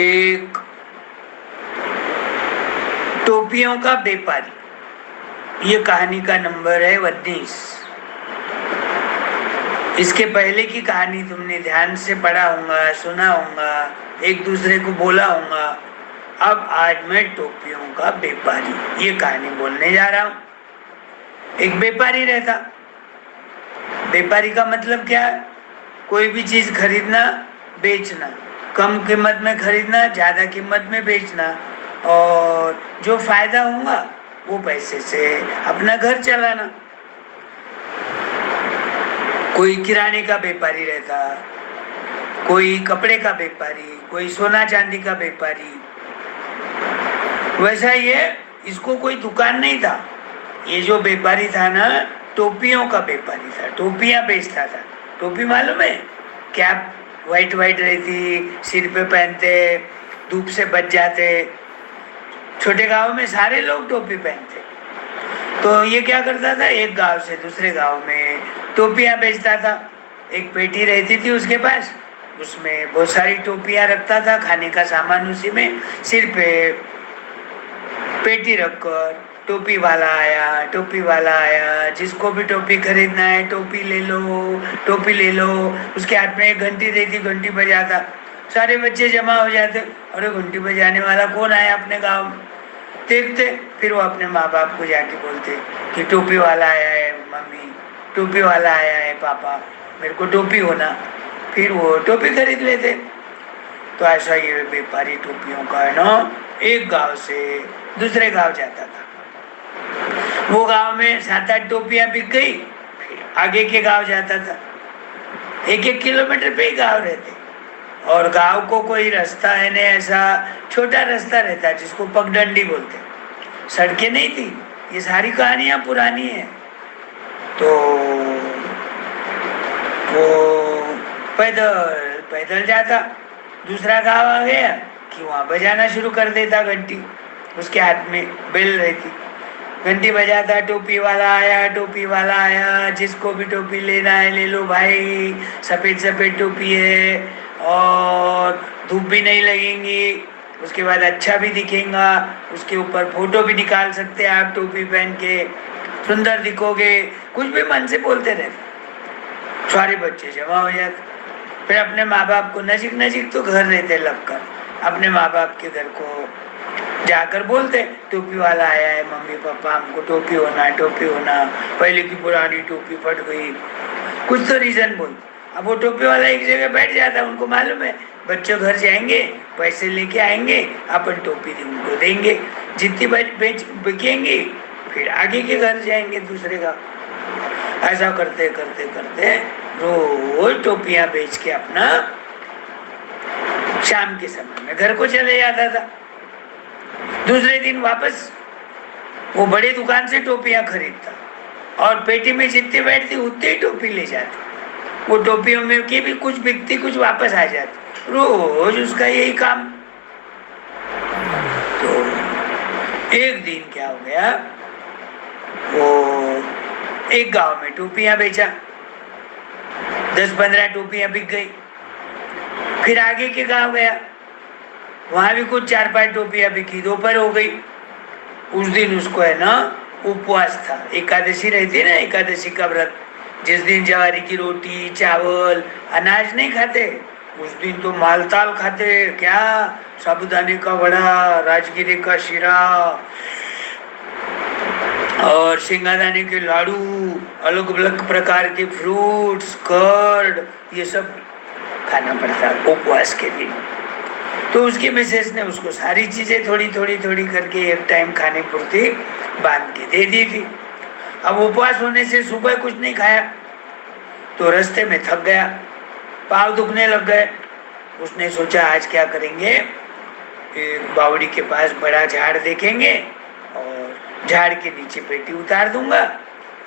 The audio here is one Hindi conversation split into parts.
एक टोपियों का व्यापारी, ये कहानी का नंबर है 19। इसके पहले की कहानी तुमने ध्यान से पढ़ा होगा, सुना होगा, एक दूसरे को बोला होगा। अब आज मैं टोपियों का व्यापारी ये कहानी बोलने जा रहा हूं। एक व्यापारी रहता। व्यापारी का मतलब क्या है? कोई भी चीज खरीदना, बेचना, कम कीमत में खरीदना, ज्यादा कीमत में बेचना, और जो फायदा होगा वो पैसे से अपना घर चलाना। कोई किराने का व्यापारी रहता, कोई कपड़े का व्यापारी, कोई सोना चांदी का व्यापारी। वैसा ये इसको कोई दुकान नहीं था। ये जो व्यापारी था ना, टोपियों का व्यापारी था, टोपियां बेचता था। टोपी मालूम है? कैप व्हाइट व्हाइट रहती, सिर पे पहनते, धूप से बच जाते। छोटे गांव में सारे लोग टोपी पहनते। तो ये क्या करता था, एक गांव से दूसरे गांव में टोपियां बेचता था। एक पेटी रहती थी उसके पास, उसमें बहुत सारी टोपियां रखता था, खाने का सामान उसी में। सिर पे पेटी रखकर टोपी वाला आया, टोपी वाला आया, जिसको भी टोपी खरीदना है टोपी ले लो, टोपी ले लो। उसके हाथ में एक घंटी रहती, घंटी बजाता, सारे बच्चे जमा हो जाते। अरे घंटी बजाने वाला कौन आया अपने गांव में? देखते, फिर वो अपने माँ बाप को जाके बोलते कि टोपी वाला आया है मम्मी, टोपी वाला आया है पापा, मेरे को टोपी होना। फिर वो टोपी खरीद लेते। तो ऐसा ये व्यापारी टोपियों का है ना, एक गांव से दूसरे गांव जाता था। वो गांव में 7-8 टोपियां बिक गई, फिर आगे के गांव जाता था। 1-1 किलोमीटर पे ही गांव रहते, और गांव को कोई रास्ता है नहीं, ऐसा छोटा रास्ता रहता जिसको पगडंडी बोलते। सड़कें नहीं थी। ये सारी कहानियां पुरानी है। तो वो पैदल पैदल जाता, दूसरा गांव आ गया कि वहां बजाना शुरू कर देता घंटी। उसके हाथ में बेल रहती, घंटी बजाता, टोपी वाला आया, टोपी वाला आया, जिसको भी टोपी लेना है ले लो भाई, सफेद सफेद टोपी है और धूप भी नहीं लगेंगी, उसके बाद अच्छा भी दिखेगा, उसके ऊपर फोटो भी निकाल सकते हैं आप टोपी पहन के, सुंदर दिखोगे, कुछ भी मन से बोलते रहते। सारे बच्चे जमा हो जाते। फिर अपने माँ बाप को, नजीक नजीक तो घर रहते लगकर, अपने माँ बाप के घर को जाकर बोलते टोपी वाला आया है मम्मी पापा, हमको टोपी होना, टोपी होना, पहले की पुरानी टोपी फट गई, कुछ तो रीजन बोल। अब वो टोपी वाला एक जगह बैठ जाता, उनको मालूम है बच्चों घर जाएंगे, पैसे लेके आएंगे, अपन टोपी उनको देंगे, जितनी बेच बिकेंगी फिर आगे के घर जाएंगे दूसरे का। ऐसा करते करते करते रोज टोपियां बेच के अपना शाम के समय में घर को चले जाता था। दूसरे दिन वापस वो बड़े दुकान से टोपियां खरीदता, और पेटी में जितनी बैठती उतनी ही टोपी ले जाती। वो टोपियों में की भी कुछ बिकती, कुछ वापस आ जाती। रोज उसका यही काम। तो एक दिन क्या हो गया, वो एक गांव में टोपियां बेचा, 10-15 टोपियां बिक गई। फिर आगे के गांव गया, वहां भी कुछ 4-5 टोपियां बिकी, दोपहर हो गई। उस दिन उसको है ना उपवास था, एकादशी रहती ना, एकादशी का व्रत, जिस दिन ज्वारी की रोटी, चावल, अनाज नहीं खाते, उस दिन तो मालताल खाते। क्या? साबुदाने का वड़ा, राजगिरे का शीरा और शेंगादाने के लाडू, अलग अलग प्रकार के फ्रूट्स, कर्ड, ये सब खाना पड़ता है उपवास के दिन। तो उसकी मिसेस ने उसको सारी चीजें थोड़ी थोड़ी थोड़ी करके एक टाइम खाने पूर्ति बांध के दे दी थी। अब उपवास होने से सुबह कुछ नहीं खाया, तो रास्ते में थक गया, पाँव दुखने लग गए। उसने सोचा आज क्या करेंगे, एक बावड़ी के पास बड़ा झाड़ देखेंगे और झाड़ के नीचे पेटी उतार दूंगा,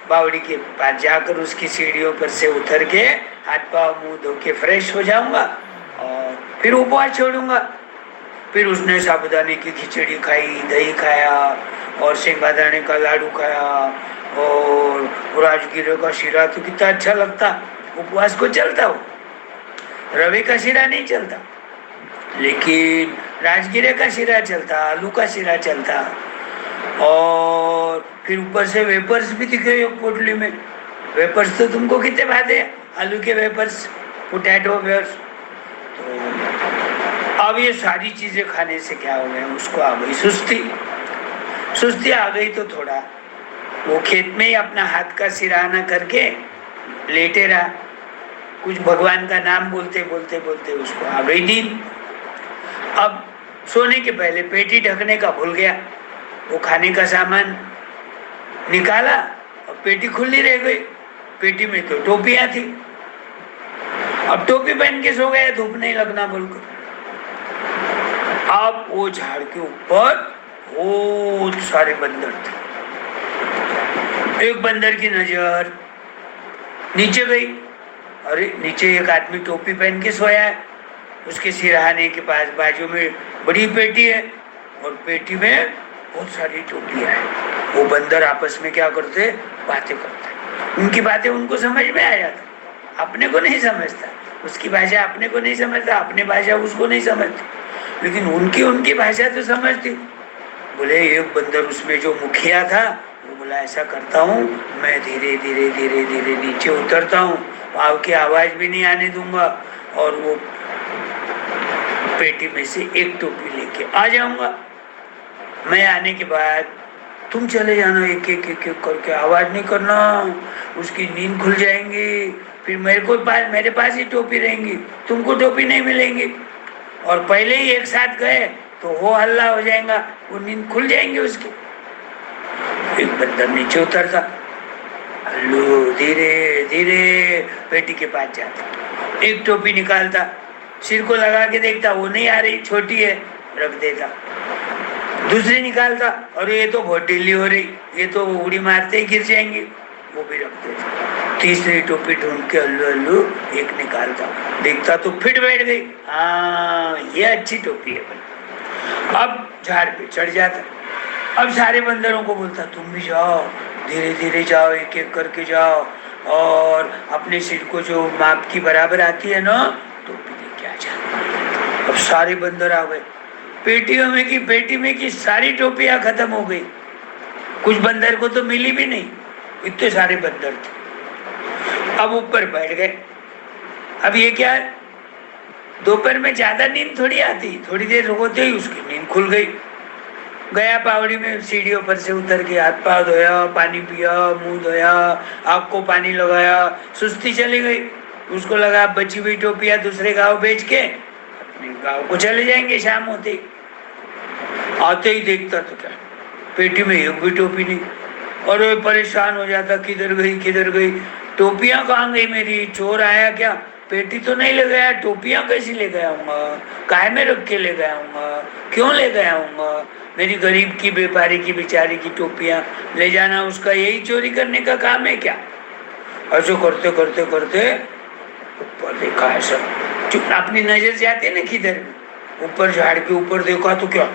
बावड़ी के पास जाकर उसकी सीढ़ियों पर से उतर के हाथ पाँव मुंह धो के फ्रेश हो जाऊंगा और फिर उपवास छोड़ूंगा। फिर उसने साबुदाने की खिचड़ी खाई, दही खाया और शेंगादाने का लाडू खाया और राजगिरे का शीरा। तो कितना अच्छा लगता, उपवास को चलता हो, रवे का शीरा नहीं चलता। लेकिन राजगिरे का शीरा चलता, आलू का शीरा चलता, और फिर ऊपर से वेपर्स भी दिखे एक पोटली में। वेपर्स तो तुमको कितने भाते हैं, आलू के वेपर्स, पोटैटो वेपर्स। तो अब ये सारी चीजें खाने से क्या हो गया, उसको आ गई सुस्ती। सुस्ती आ गई तो थोड़ा वो खेत में ही अपना हाथ का सिराना करके लेटे रहा, कुछ भगवान का नाम बोलते बोलते बोलते उसको आ गई नींद। अब सोने के पहले पेटी ढकने का भूल गया, वो खाने का सामान निकाला और पेटी खुली रह गई। पेटी में तो टोपियां थी, अब टोपी पहन के सो गया, धूप नहीं लगना बोलकर। अब वो झाड़ के ऊपर बहुत सारे बंदर थे। एक बंदर की नजर नीचे गई, अरे नीचे एक आदमी टोपी पहन के सोया है, उसके सिरहाने के पास बाजू में बड़ी पेटी है और पेटी में बहुत सारी टोपियां हैं। वो बंदर आपस में क्या करते, बातें करते। उनकी बातें उनको समझ में आ जाती, अपने को नहीं समझता, उसकी भाषा अपने को नहीं समझता, अपनी भाषा उसको नहीं समझती, लेकिन उनकी भाषा तो समझती। बोले एक बंदर उसमें जो मुखिया था, वो बोला ऐसा करता हूँ मैं, धीरे धीरे धीरे धीरे नीचे उतरता हूँ, पाँव की आवाज भी नहीं आने दूंगा, और वो पेटी में से एक टोपी लेके आ जाऊंगा। मैं आने के बाद तुम चले जाना, एक एक एक एक करके, आवाज नहीं करना, उसकी नींद खुल जाएंगी, फिर मेरे पास ही टोपी रहेंगी, तुमको टोपी नहीं मिलेंगी, और पहले ही एक साथ गए तो वो हल्ला हो जाएगा, वो नींद खुल जाएंगे उसकी। एक बंदर नीचे उतरता, हल्लू धीरे धीरे पेटी के पास जाता, एक टोपी निकालता, सिर को लगा के देखता, वो नहीं आ रही, छोटी है, रख देता। दूसरी निकालता, और ये तो बहुत ढीली हो रही, ये तो उड़ी मारते ही गिर जाएंगी, वो भी रख देता। तीसरी टोपी ढूंढ के हल्लू हल्लू एक निकालता, देखता तो फिट बैठ गई, हाँ ये अच्छी टोपी है। अब झाड़ पे चढ़ जाता, अब सारे बंदरों को बोलता तुम भी जाओ, धीरे धीरे जाओ, एक एक करके जाओ, और अपने सिर को जो माप की बराबर आती है ना, टोपी लेके आ जाओ। अब सारे बंदर आ गए, पेटी में की सारी टोपियां खत्म हो गई, कुछ बंदर को तो मिली भी नहीं, इतने सारे बंदर थे। अब ऊपर बैठ गए। अब ये क्या है, दोपहर में ज्यादा नींद थोड़ी आती, थोड़ी देर होते ही उसकी नींद खुल गई। गया पावड़ी में, सीढ़ियों पर से उतर के हाथ पाँव धोया, पानी पिया, मुंह धोया, आँख को पानी लगाया, सुस्ती चली गई। उसको लगा बची हुई टोपियां दूसरे गांव बेच के अपने गांव को चले जाएंगे शाम होते। आते ही देखता तो क्या, पेटी में एक भी टोपी नहीं, और वो परेशान हो जाता, किधर गई टोपियां कहाँ गई मेरी, चोर आया क्या, पेटी तो नहीं ले गया, टोपियां कैसी ले गया हूँगा, काहे में रख के ले गया हूँगा, क्यों ले गया हूँगा, मेरी गरीब की, व्यापारी की, बेचारी की टोपियां ले जाना उसका यही चोरी करने का काम है क्या। ऐसे करते करते करते ऊपर देखा, ऐसा अपनी नजर जाती है ना किधर, ऊपर झाड़ के ऊपर देखा तो क्या,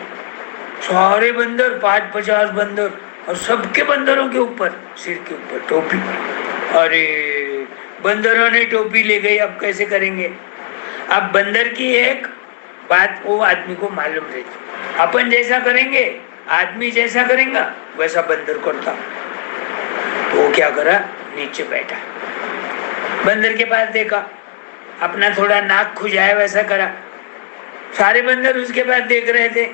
सारे बंदर, 50 बंदर, और सबके बंदरों के ऊपर, सिर के ऊपर टोपी। अरे बंदरों ने टोपी ले गई, अब कैसे करेंगे। अब बंदर की एक बात वो आदमी को मालूम रहती, अपन जैसा करेंगे, आदमी जैसा करेगा वैसा बंदर करता। तो वो क्या करा, नीचे बैठा, बंदर के पास देखा, अपना थोड़ा नाक खुजाया, वैसा करा। सारे बंदर उसके पास देख रहे थे,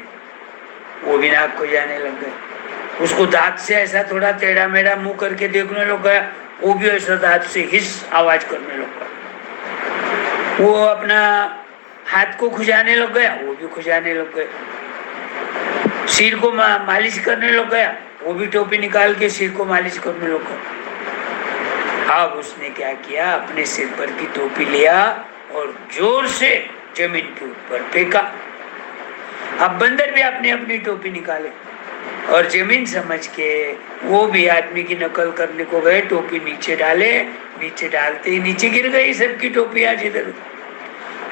वो भी नाक खुजाने लग गए। उसको दांत से ऐसा थोड़ा टेढ़ा मेढ़ा मुंह करके देखने लग गया, वो भी ऐसा दांत से हिस आवाज करने लग गया। वो अपना हाथ को खुजाने लग गया, वो भी खुजाने लग गए। सिर को मालिश करने लग गया, वो भी टोपी निकाल के सिर को मालिश करने लग गया। अब उसने क्या किया, अपने सिर पर की टोपी लिया और जोर से जमीन के ऊपर फेंका। अब बंदर भी अपनी अपनी टोपी निकाले और जमीन समझ के वो भी आदमी की नकल करने को गए, टोपी नीचे डाले, नीचे डालते ही नीचे गिर गई सबकी टोपियां जिधर।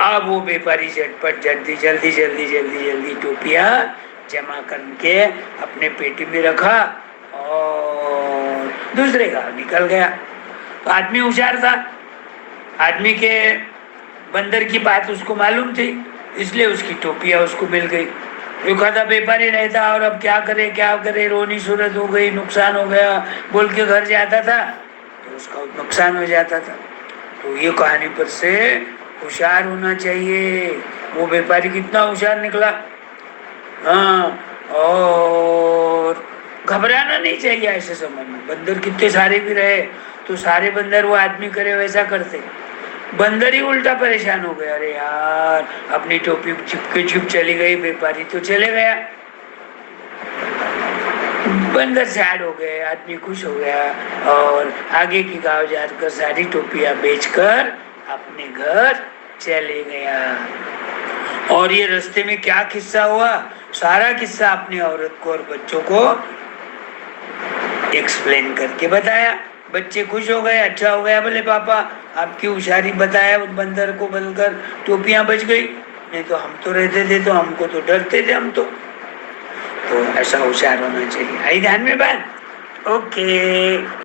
अब वो व्यापारी झटपट जल्दी जल्दी जल्दी जल्दी जल्दी टोपियां जमा करके अपने पेटी में रखा और दूसरे गांव निकल गया। तो आदमी होशियार था, आदमी के बंदर की बात उसको मालूम थी, इसलिए उसकी टोपियां उसको मिल गई। रुका था व्यापारी रहता और अब क्या करे, रोनी सूरत हो गई, नुकसान हो गया बोल के घर जाता था तो उसका नुकसान हो जाता था। तो ये कहानी पर से होशियार होना चाहिए। वो व्यापारी कितना होशियार निकला। हाँ, और घबराना नहीं चाहिए ऐसे समय में। बंदर कितने सारे भी रहे तो सारे बंदर वो आदमी करे वैसा करते, बंदर ही उल्टा परेशान हो गया। अरे यार, अपनी टोपी चिपके चुप चली गई, व्यापारी तो चले गया। बंदर सैड हो गए, आदमी खुश हो गया और आगे की गांव जाकर सारी टोपियां बेचकर अपने घर चले गया। और ये रास्ते में क्या किस्सा हुआ, सारा किस्सा अपनी औरत को और बच्चों को एक्सप्लेन करके बताया। बच्चे खुश हो गए, अच्छा हो गया, बोले पापा आपकी होशियारी बताया उस बंदर को बोलकर टोपियां बच गई, नहीं तो हम तो रहते थे तो हमको तो डरते थे हम तो ऐसा होशियार होना चाहिए। आई ध्यान में बात। ओके।